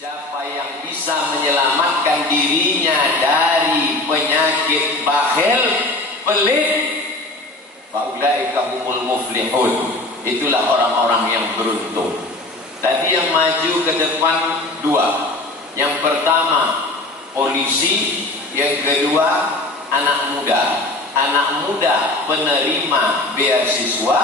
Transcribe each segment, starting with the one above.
Siapa yang bisa menyelamatkan dirinya dari penyakit bakhil, pelit, faulaika humul muflihun. Itulah orang-orang yang beruntung. Tadi yang maju ke depan dua. Yang pertama polisi, yang kedua anak muda. Anak muda penerima beasiswa,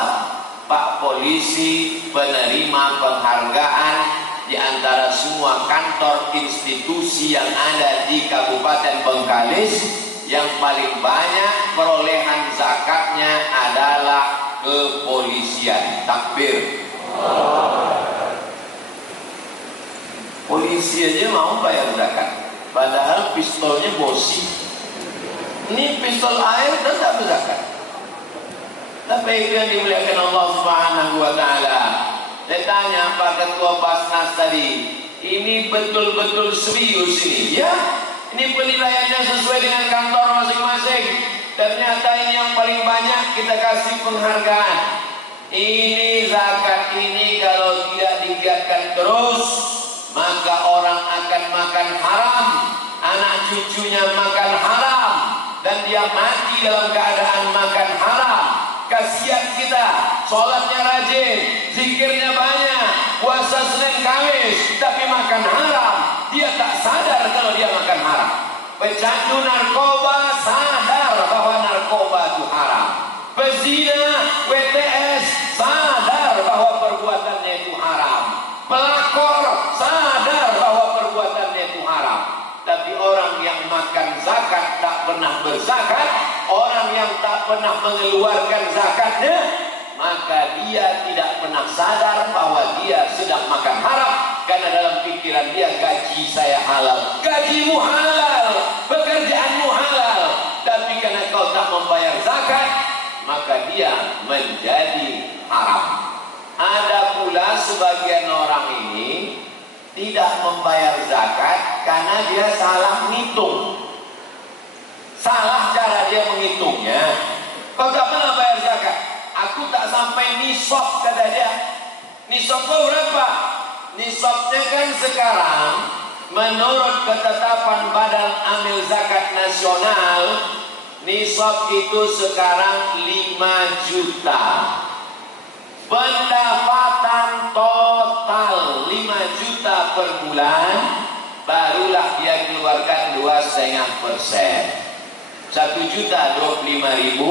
Pak polisi penerima penghargaan di antara semua kantor institusi yang ada di Kabupaten Bengkalis. Yang paling banyak perolehan zakatnya adalah kepolisian. Takbir. Polisi aja mau bayar zakat, padahal pistolnya bosi. Ini pistol air dan tak berzakat. Tapi itu yang dimuliakan Allah Subhanahu wa Ta'ala. Saya tanya Pak Ketua Basnas tadi, ini betul-betul serius ini? Ya, ini penilaiannya sesuai dengan kantor masing-masing. Ternyata ini yang paling banyak kita kasih penghargaan. Ini zakat ini kalau tidak digiatkan terus, maka orang akan makan haram, anak cucunya makan haram, dan dia mati dalam keadaan makan haram. Kasihan kita, sholatnya rajin, zikirnya banyak, puasa Senin Kamis, tapi makan haram. Dia tak sadar kalau dia makan haram. Pecandu narkoba sadar bahwa narkoba itu haram. Pezina, WTS sadar bahwa perbuatannya itu haram. Pelakor sadar bahwa perbuatannya itu haram. Tapi orang yang makan zakat tak pernah berzakat, orang yang tak pernah mengeluarkan zakatnya, maka dia tidak pernah sadar bahwa dia sedang makan haram. Karena dalam pikiran dia, gaji saya halal, gajimu halal, pekerjaanmu halal. Tapi karena kau tak membayar zakat, maka dia menjadi haram. Ada pula sebagian orang ini tidak membayar zakat karena dia salah menghitung. Salah cara dia menghitungnya. Kau tak pernah bayar zakat. Aku tak sampai nisab, kata dia. Nisabnya berapa? Nisabnya kan sekarang menurut ketetapan Badan Amil Zakat Nasional, nisab itu sekarang 5 juta. Pendapatan total 5 juta per bulan, barulah dia keluarkan 2,5%. 1 juta 25.000,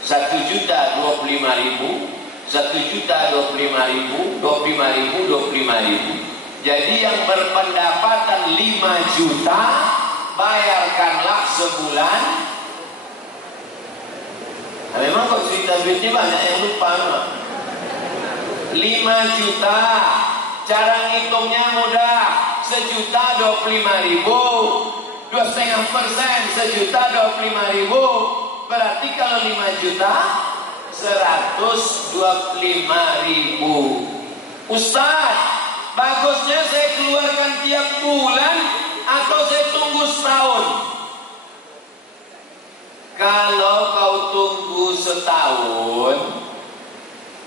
1 juta 25.000, 1 juta 25.000, 25.000. Jadi yang berpendapatan 5 juta, bayarkanlah sebulan. Nah, memang kok cerita duitnya banyak yang lupa. 5 juta, cara ngitungnya mudah. 1.025.000, 2,5%, 1.025.000. Berarti kalau 5 juta 125.000. Ustaz, bagusnya saya keluarkan tiap bulan atau saya tunggu setahun? Kalau kau tunggu setahun,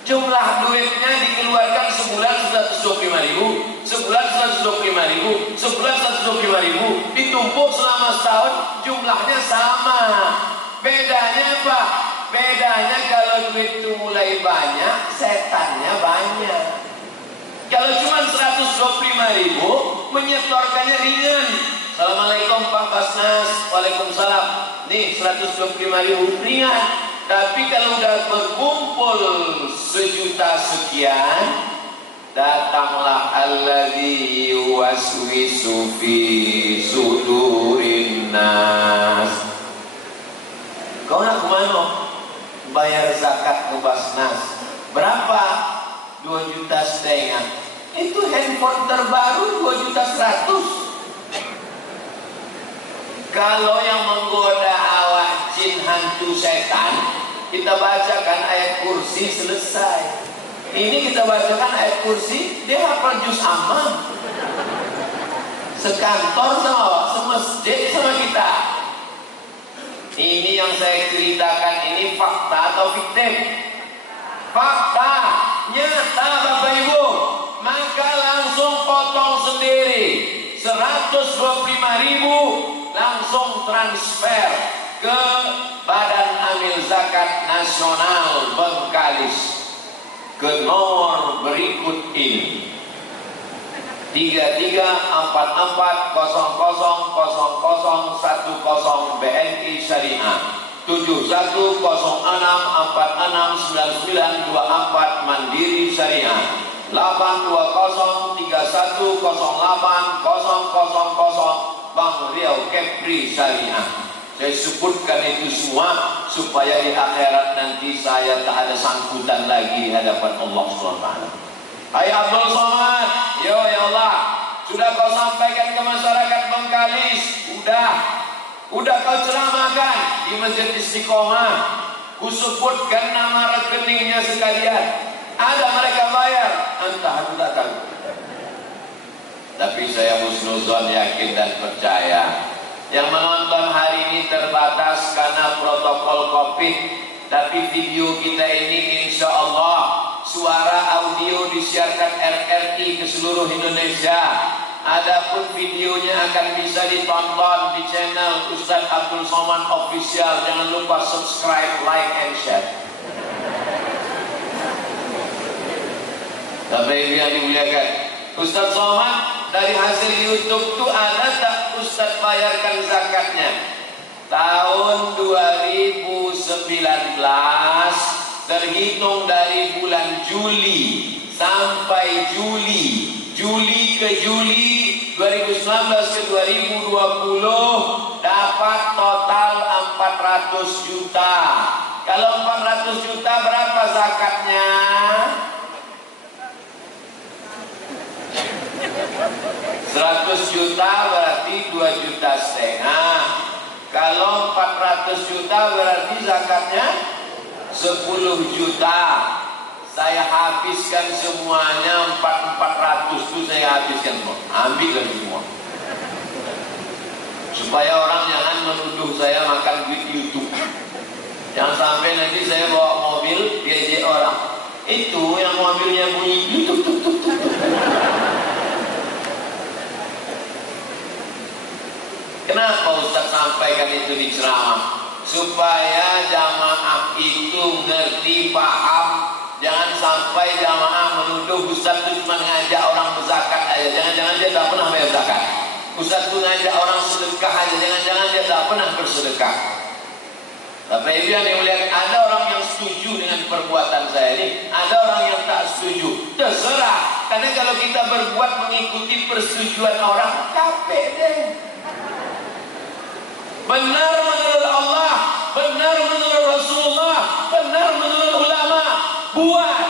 jumlah duitnya dikeluarkan sebulan 125.000, sebulan 125.000, sebulan 125.000, ditumpuk selama setahun, jumlahnya sama. Bedanya apa? Bedanya kalau duit itu mulai banyak, setannya banyak. Kalau cuma 125.000, menyetorkannya ringan. Assalamualaikum Pak Basnas, waalaikumsalam. Nih 125.000 ringan. Tapi kalau udah berkumpul 1 juta sekian, datanglah alladzi yuwaswisu fi sudurin nas. Kau nak kemana? Bayar zakat ke Basnas. Berapa? 2,5 juta. Itu handphone terbaru 2,100.000. Kalau yang menggoda awak jin, hantu, setan, kita bacakan ayat kursi, selesai. Ini kita bacakan ayat kursi, dia hafal juz amma. Sekantor sama awak, semasjid sama kita. Ini yang saya ceritakan ini fakta atau fiktif? Fakta, nyata Bapak Ibu. Maka langsung potong 125.000 langsung transfer ke Badan Amil Zakat Nasional Bengkalis ke nomor berikut ini: 3344000010 BNI Syariah, 7106469924 Mandiri Syariah, 82031080000 Bank Riau Kepri Syariah. Saya sebutkan itu semua supaya di akhirat nanti saya tak ada sangkutan lagi hadapan Allah SWT. Hai Abdul Somad, yo ya Allah, sudah kau sampaikan ke masyarakat Bengkalis, udah kau ceramahkan di Masjid Istiqomah, kusebutkan nama rekeningnya sekalian, ada mereka bayar, entah aku tak tahu. Tapi saya husnuzon, yakin dan percaya. Yang menonton hari ini terbatas karena protokol COVID, tapi video kita ini insya Allah suara audio disiarkan RRI ke seluruh Indonesia. Adapun videonya akan bisa ditonton di channel Ustadz Abdul Somad Official. Jangan lupa subscribe, like, and share. Sampai yang dimuliakan, Ustadz Somad dari hasil YouTube itu ada tak Ustadz bayarkan zakatnya? Tahun 2019 terhitung dari bulan Juli sampai Juli ke Juli 2019 ke 2020 dapat total 400 juta. Kalau 400 juta berapa zakatnya? 100 juta berarti 2,5 juta. Kalau 400 juta berarti zakatnya 10 juta. Saya habiskan semuanya, 400 itu saya habiskan semua. Ambil lagi semua. Supaya orang jangan menuduh saya makan duit YouTube. Jangan sampai nanti saya bawa mobil diajak orang, itu yang mobilnya bunyi YouTube. Kenapa Ustaz sampaikan itu di ceramah? Supaya jamaah itu ngerti, paham. Jangan sampai jamaah menuduh Ustaz itu cuma ngajak orang berzakat aja. Jangan-jangan dia tak pernah bayar zakat. Ustaz itu ngajak orang sedekah aja. Jangan-jangan dia tak pernah bersedekah. Tapi itu yang dimuliakan, ada orang yang setuju dengan perbuatan saya ini, ada orang yang tak setuju. Terserah. Karena kalau kita berbuat mengikuti persetujuan orang, capek deh. Benar menurut Allah, benar menurut Rasulullah, benar menurut ulama, buat.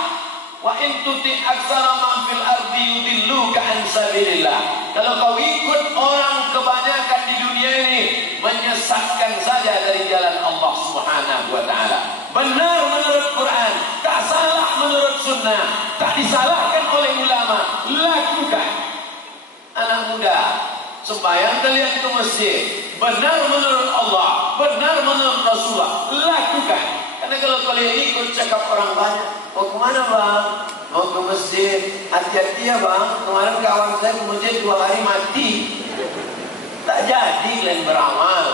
Wa in tuti aksara man fil ardi yudilluka an sabilillah. Kalau kau ikut orang kebanyakan di dunia ini, menyesatkan saja dari jalan Allah Subhanahu wa taala. Benar menurut Quran, tak salah menurut sunnah, tak disalahkan oleh ulama, lakukan. Anak muda, sembahyang kalian ke masjid, benar menurut Allah, benar menurut Rasulullah, lakukan. Karena kalau kalian ikut cakap orang banyak, mau kemana bang? Mau ke masjid, hati-hati ya bang. Kemarin kawan saya ke masjid 2 hari mati. Tak jadi kalian beramal.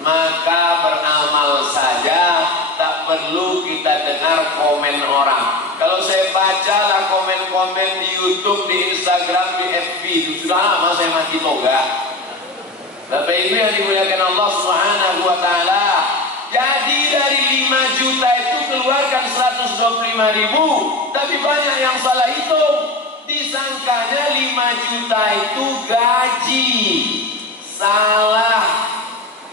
Maka beramal saja, tak perlu kita dengar komen orang. Kalau saya bacalah komen-komen di YouTube, di Instagram, di FB, itu sudah lama saya mati toga. Bapak Ibu yang dimuliakan Allah Subhanahu wa taala. Jadi dari 5 juta itu keluarkan 125.000, tapi banyak yang salah hitung. Disangkanya 5 juta itu gaji. Salah.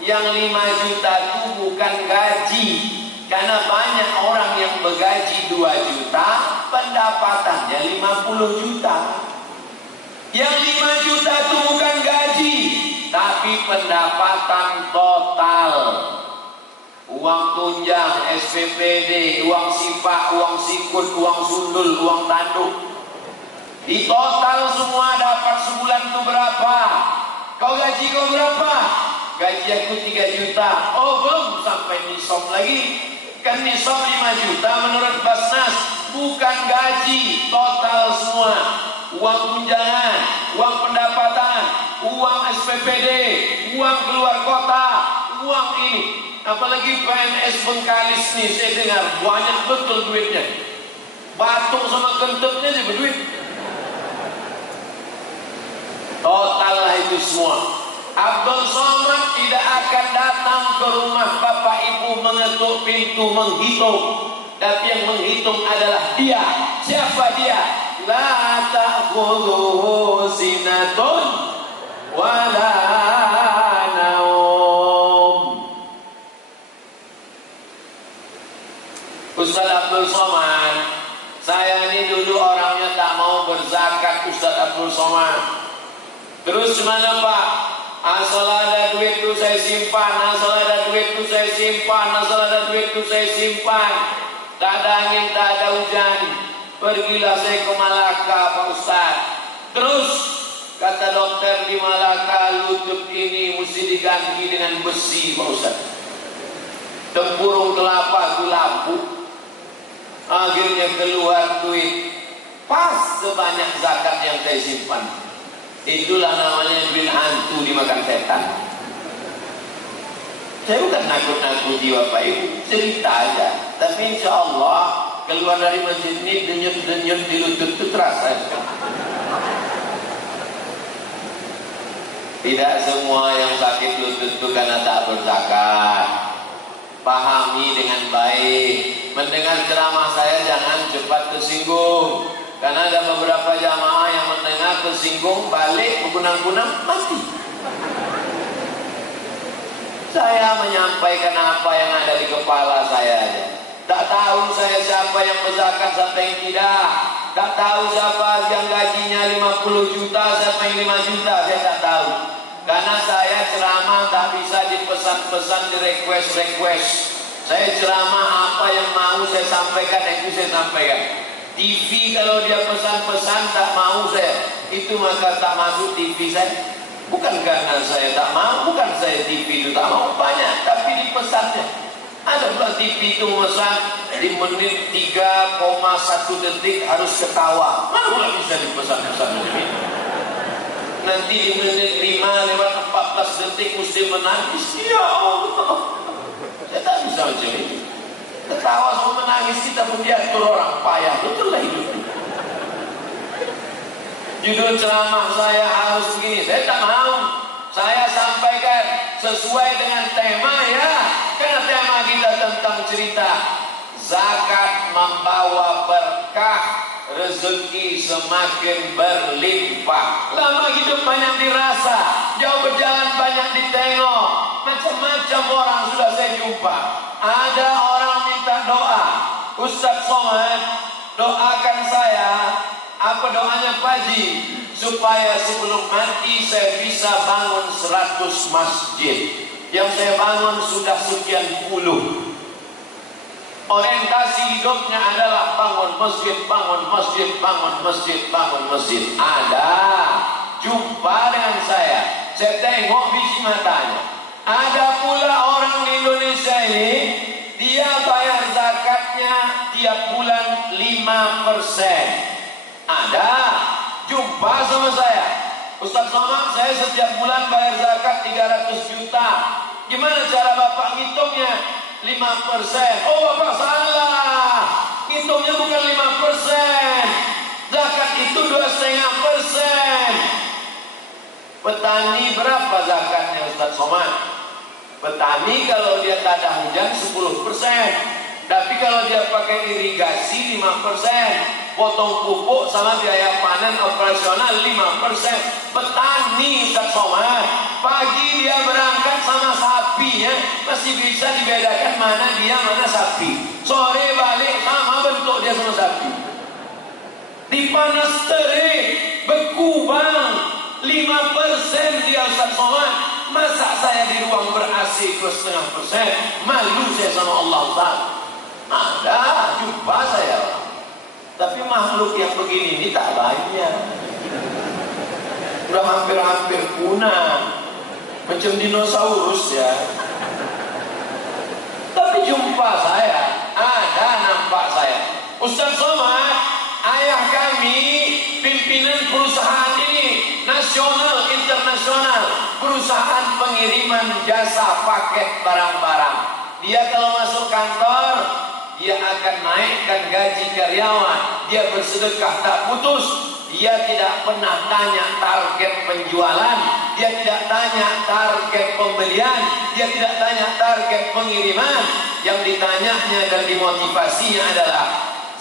Yang 5 juta itu bukan gaji. Karena banyak orang yang bergaji 2 juta, pendapatannya 50 juta. Yang 5 juta itu bukan gaji, tapi pendapatan total. Uang tunjang, SPPD, uang sifak, uang sikut, uang sundul, uang tanduk. Di total semua dapat sebulan itu berapa? Kau gaji kau berapa? Gaji aku 3 juta. Oh belum sampai nisab lagi. Kan nisab 5 juta menurut Basnas. Bukan gaji, total semua. Uang tunjangan, uang pendapatan, uang SPPD, uang keluar kota, uang ini. Apalagi PNS Bengkalis nih, saya dengar banyak betul duitnya. Batuk sama kentutnya sih berduit. Total lah itu semua. Abdul Somad tidak akan datang ke rumah bapak ibu mengetuk pintu menghitung, tapi yang menghitung adalah dia. Siapa dia? La ta'khudhuhu sinatun wala naum. Ustaz Abdul Somad, saya ini dulu orangnya tak mau berzakat. Ustaz Abdul Somad, terus gimana Pak? Asal ada duit itu saya simpan, asal ada duit itu saya simpan, asal ada duit itu saya simpan. Tak ada angin, tak ada hujan, pergilah saya ke Malaka Pak Ustaz. Terus kata dokter di Malaka, lutut ini mesti diganti dengan besi Pak Ustaz. Tempurung kelapa itu lampu. Akhirnya keluar duit pas sebanyak zakat yang saya simpan. Itulah namanya duit hantu dimakan setan. Saya bukan nakut-nakuti Bapak Ibu, cerita aja. Tapi insya Allah keluar dari masjid ini denyut-denyut di lutut itu terasa. Tidak semua yang sakit lutut itu karena tak berzakat. Pahami dengan baik. Mendengar ceramah saya jangan cepat tersinggung. Karena ada beberapa jamaah yang mendengar tersinggung, balik berkunang-kunang, mati. Saya menyampaikan apa yang ada di kepala saya aja. Tak tahu saya siapa yang berzakat, siapa yang tidak. Tak tahu siapa yang gajinya 50 juta, siapa yang 5 juta, saya tak tahu. Karena saya ceramah tak bisa dipesan-pesan, di request. Saya ceramah apa yang mau saya sampaikan, itu saya sampaikan. TV kalau dia pesan-pesan tak mau saya, itu maka tak masuk TV saya. Bukan karena saya tak mau, bukan saya TV itu tak mau, banyak, tapi di pesannya. Ada pula TV itu memesan di menit 3,1 detik harus ketawa. Mana pula bisa dipesan-pesan begini? Nanti di menit 5 lewat 14 detik mesti menangis. Ya Allah, saya tak bisa macam itu. Ketawa sama menangis kita pun diatur orang, payah betul lah hidup. Judul ceramah saya harus begini, saya tak mau. Saya sampaikan sesuai dengan tema ya. Karena tema kita tentang cerita zakat membawa berkah, rezeki semakin berlimpah. Lama hidup banyak dirasa, jauh berjalan banyak ditengok, macam-macam orang sudah saya jumpa. Ada orang minta doa, Ustaz Somad doakan saya. Apa doanya Pak Haji? Supaya sebelum mati saya bisa bangun 100 masjid. Yang saya bangun sudah sekian puluh. Orientasi hidupnya adalah bangun masjid, bangun masjid, bangun masjid, bangun masjid. Ada jumpa dengan saya tengok biji matanya. Ada pula orang di Indonesia ini, dia bayar zakatnya tiap bulan 5%. Ada jumpa sama saya, Ustaz Somad, saya setiap bulan bayar zakat 300 juta. Gimana cara Bapak ngitungnya? 5%. Oh Bapak salah, ngitungnya bukan 5%. Zakat itu 2,5%. Petani berapa zakatnya Ustaz Somad? Petani kalau dia tak ada hujan 10%. Tapi kalau dia pakai irigasi 5%. Potong pupuk sama biaya panen operasional 5%. Petani Ustaz Somad, pagi dia berangkat sama sapinya, masih bisa dibedakan mana dia mana sapi. Sore balik sama bentuk dia sama sapi. Dipanas terik, beku bang, 5% dia Ustaz Somad. Masa saya di ruang ber-AC plus 0,5%? Malu saya sama Allah Ta'ala. Ada jumpa saya. Tapi makhluk yang begini ini tak banyak. Udah hampir-hampir punah. Macam dinosaurus ya. Tapi jumpa saya, ada nampak saya. Ustaz Somad, ayah kami pimpinan perusahaan ini. pengiriman jasa paket barang-barang. Dia kalau masuk kantor, dia akan naikkan gaji karyawan. Dia bersedekah tak putus. Dia tidak pernah tanya target penjualan. Dia tidak tanya target pembelian. Dia tidak tanya target pengiriman. Yang ditanyanya dan dimotivasinya adalah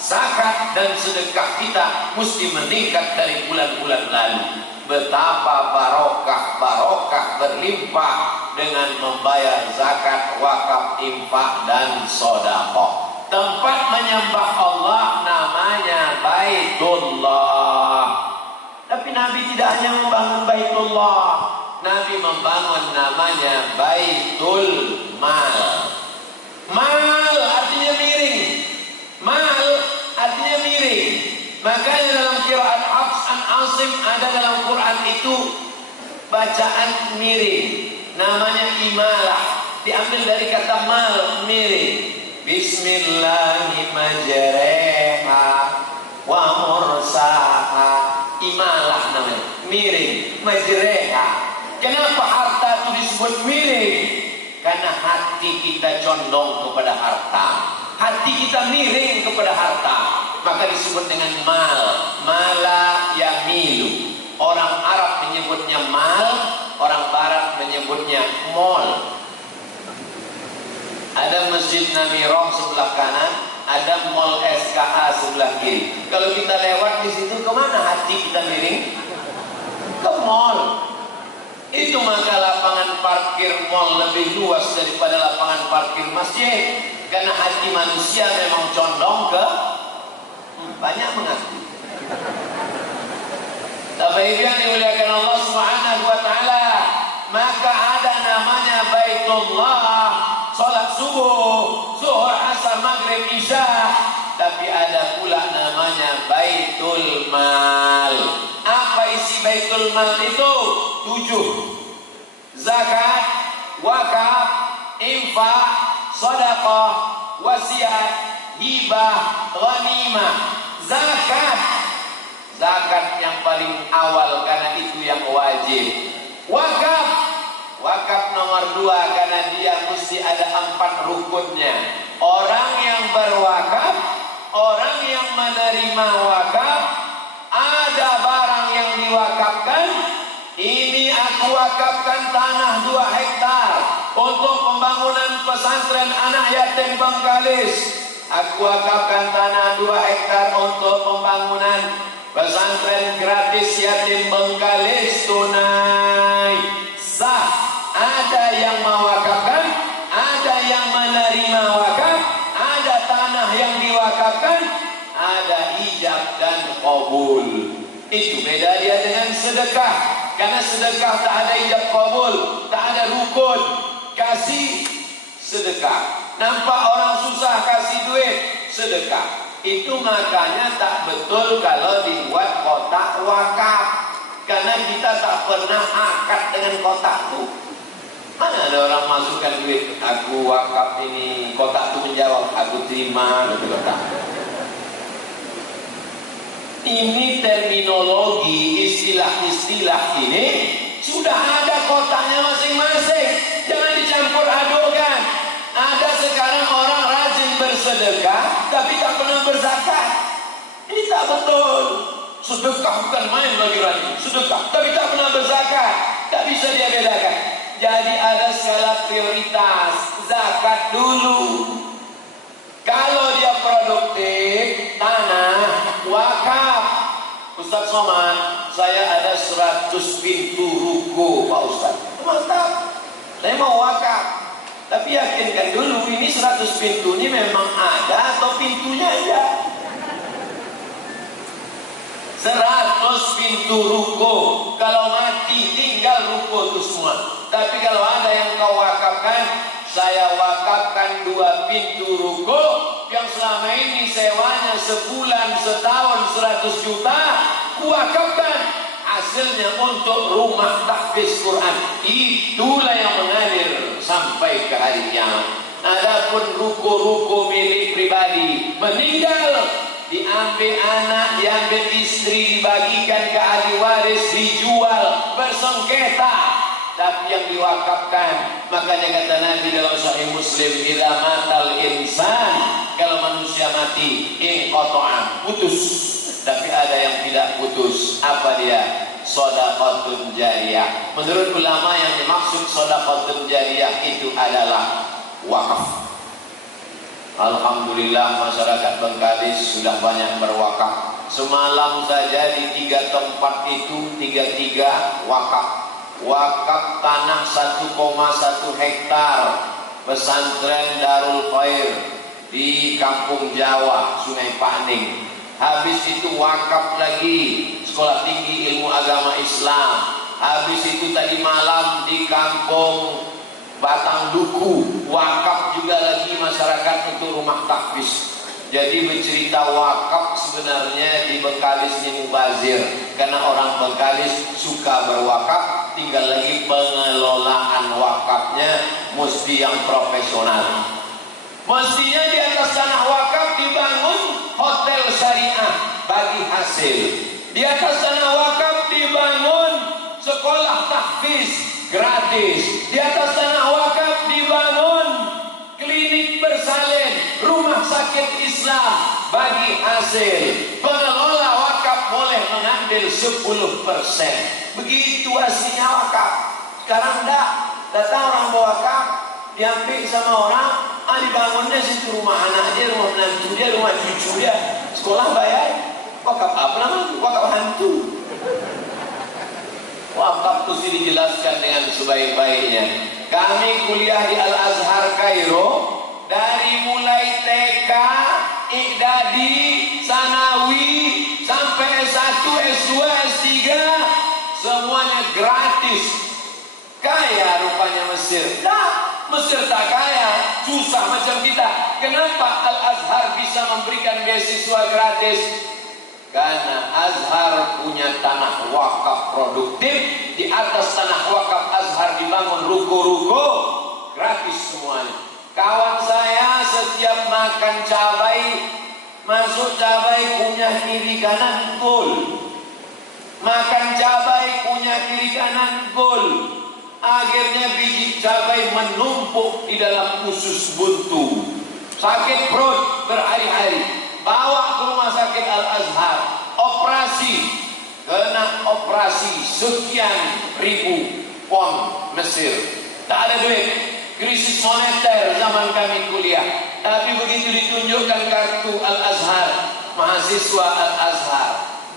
zakat dan sedekah kita mesti meningkat dari bulan-bulan lalu. Betapa barokah berlimpah dengan membayar zakat, wakaf, infak dan sedekah. Tempat menyembah Allah namanya Baitullah. Tapi Nabi tidak hanya membangun Baitullah, Nabi membangun namanya Baitul Mal. Mal artinya miring. Mal artinya miring. Makanya dalam qiraat Hafs an Asim ada dalam Quran itu bacaan miring. Namanya imalah. Diambil dari kata mal, miring. Bismillahirrahmanirrahim wa mursaha. Imalah namanya, miring, majreha. Kenapa harta itu disebut miring? Karena hati kita condong kepada harta. Hati kita miring kepada harta, maka disebut dengan mal. Mala yamilu. Orang Arab menyebutnya mal, orang Barat menyebutnya mall. Ada Masjid Namirah sebelah kanan, ada Mall SKA sebelah kiri. Kalau kita lewat di situ, kemana hati kita miring? Ke mall. Itu maka lapangan parkir mall lebih luas daripada lapangan parkir masjid. Karena hati manusia memang condong ke banyak mengaku. Tapi yang dimuliakan Allah Subhanahu wa taala, maka ada namanya Baitullah. Salat subuh, zuhur, asar, maghrib, isya. Tapi ada pula namanya Baitul Mal. Apa isi Baitul Mal itu? 7. Zakat, wakaf, infak, sedekah, wasiat, hibah, ghanimah. Zakat. Zakat yang paling awal karena itu yang wajib. Wakaf. Wakaf nomor 2 karena dia mesti ada 4 rukunnya. Orang yang berwakaf, orang yang menerima wakaf, ada barang yang diwakafkan. Ini aku wakafkan tanah 2 hektar untuk pembangunan pesantren anak yatim Bengkalis. Aku wakafkan tanah 2 hektar untuk pembangunan pesantren gratis yatim Bengkalis tunai. Sah. Ada yang mewakafkan, ada yang menerima wakaf, ada tanah yang diwakafkan, ada ijab dan qabul. Itu beda dia dengan sedekah. Karena sedekah tak ada ijab qabul, tak ada rukun. Kasih sedekah. Nampak orang susah kasih duit, sedekah. Itu makanya tak betul kalau dibuat kotak wakaf. Karena kita tak pernah akad dengan kotak itu. Mana ada orang masukkan duit, aku wakaf ini, kotak itu menjawab, aku terima, gitu kotak. Ini terminologi, istilah-istilah ini sudah ada kotaknya masing-masing. Jangan dicampur adukan. Ada sekarang orang rajin bersedekah, tapi tak pernah berzakat. Ini tak betul. Sedekah bukan main bagi rajin. Sedekah, tapi tak pernah berzakat. Tak bisa dia bedakan. Jadi ada skala prioritas. Zakat dulu. Kalau dia produktif, tanah, wakaf. Ustaz Somad, saya ada 100 pintu ruko Pak Ustaz. Mantap. Saya mau wakaf. Tapi yakinkan dulu ini 100 pintu ini memang ada atau pintunya aja. 100 pintu ruko. Kalau mati tinggal ruko itu semua. Tapi kalau ada yang kau wakafkan, saya wakafkan 2 pintu ruko yang selama ini sewanya sebulan, setahun 100 juta, kuwakafkan hasilnya untuk rumah tahfiz Quran. Itulah yang mengalir sampai ke hari kiamat. Adapun ruko-ruko milik pribadi, meninggal, diambil anak, diambil istri, dibagikan ke ahli waris, dijual, bersengketa. tapi yang diwakafkan. Makanya kata Nabi dalam Sahih Muslim, idza matal insan, kalau manusia mati, inqata'a, putus. Tapi ada yang tidak putus. Apa dia? Shadaqatun jariyah. Menurut ulama yang dimaksud shadaqatun jariyah itu adalah wakaf. Alhamdulillah masyarakat Bengkalis sudah banyak berwakaf. Semalam saja di 3 tempat itu 33 wakaf. Wakaf tanah 1,1 hektar pesantren Darul Khair di Kampung Jawa, Sungai Paning. Habis itu wakaf lagi Sekolah Tinggi Ilmu Agama Islam. Habis itu tadi malam di Kampung Batang Duku, wakaf juga lagi masyarakat untuk rumah tahfiz. Jadi bercerita wakaf sebenarnya di Bengkalis ini mubazir, karena orang Bengkalis suka berwakaf, tinggal lagi pengelolaan wakafnya mesti yang profesional. Mestinya di atas tanah wakaf dibangun hotel syariah bagi hasil. Di atas tanah wakaf dibangun sekolah tahfiz gratis. Di atas tanah wakaf dibangun klinik bersalin, rumah sakit Islam bagi hasil. Pengelola wakaf boleh mengambil 10%. Begitu hasilnya wakaf. Sekarang enggak. Datang orang wakaf, diambil sama orang, dibangunnya situ rumah anak dia, rumah menantu dia, rumah cucu dia, sekolah bayar. Wakaf apa namanya? Wakaf hantu. Wakaf itu dijelaskan dengan sebaik-baiknya. Kami kuliah di Al-Azhar Kairo, dari mulai TK, Iqdadi, Sanawi, sampai S1, S2, S3, semuanya gratis. Kaya rupanya Mesir. Nah, Mesir tak kaya, susah macam kita. Kenapa Al-Azhar bisa memberikan beasiswa gratis? Karena Azhar punya tanah wakaf produktif. Di atas tanah wakaf Azhar dibangun ruko-ruko gratis semuanya. Kawan saya setiap makan cabai, masuk cabai punya kiri kanan gol. Makan cabai punya kiri kanan gol. Akhirnya biji cabai menumpuk di dalam usus buntu. Sakit perut berhari-hari. Bawa ke rumah sakit Al-Azhar. Operasi. Kena operasi sekian ribu pon Mesir. Tak ada duit. Krisis moneter zaman kami kuliah. Tapi begitu ditunjukkan kartu Al-Azhar, mahasiswa Al-Azhar,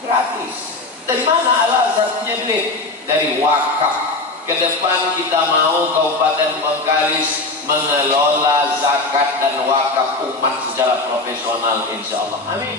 gratis. Dari mana Al-Azhar punya duit? Dari wakaf. Ke depan kita mau Kabupaten Bengkalis mengelola zakat dan wakaf umat secara profesional, insya Allah. Amin.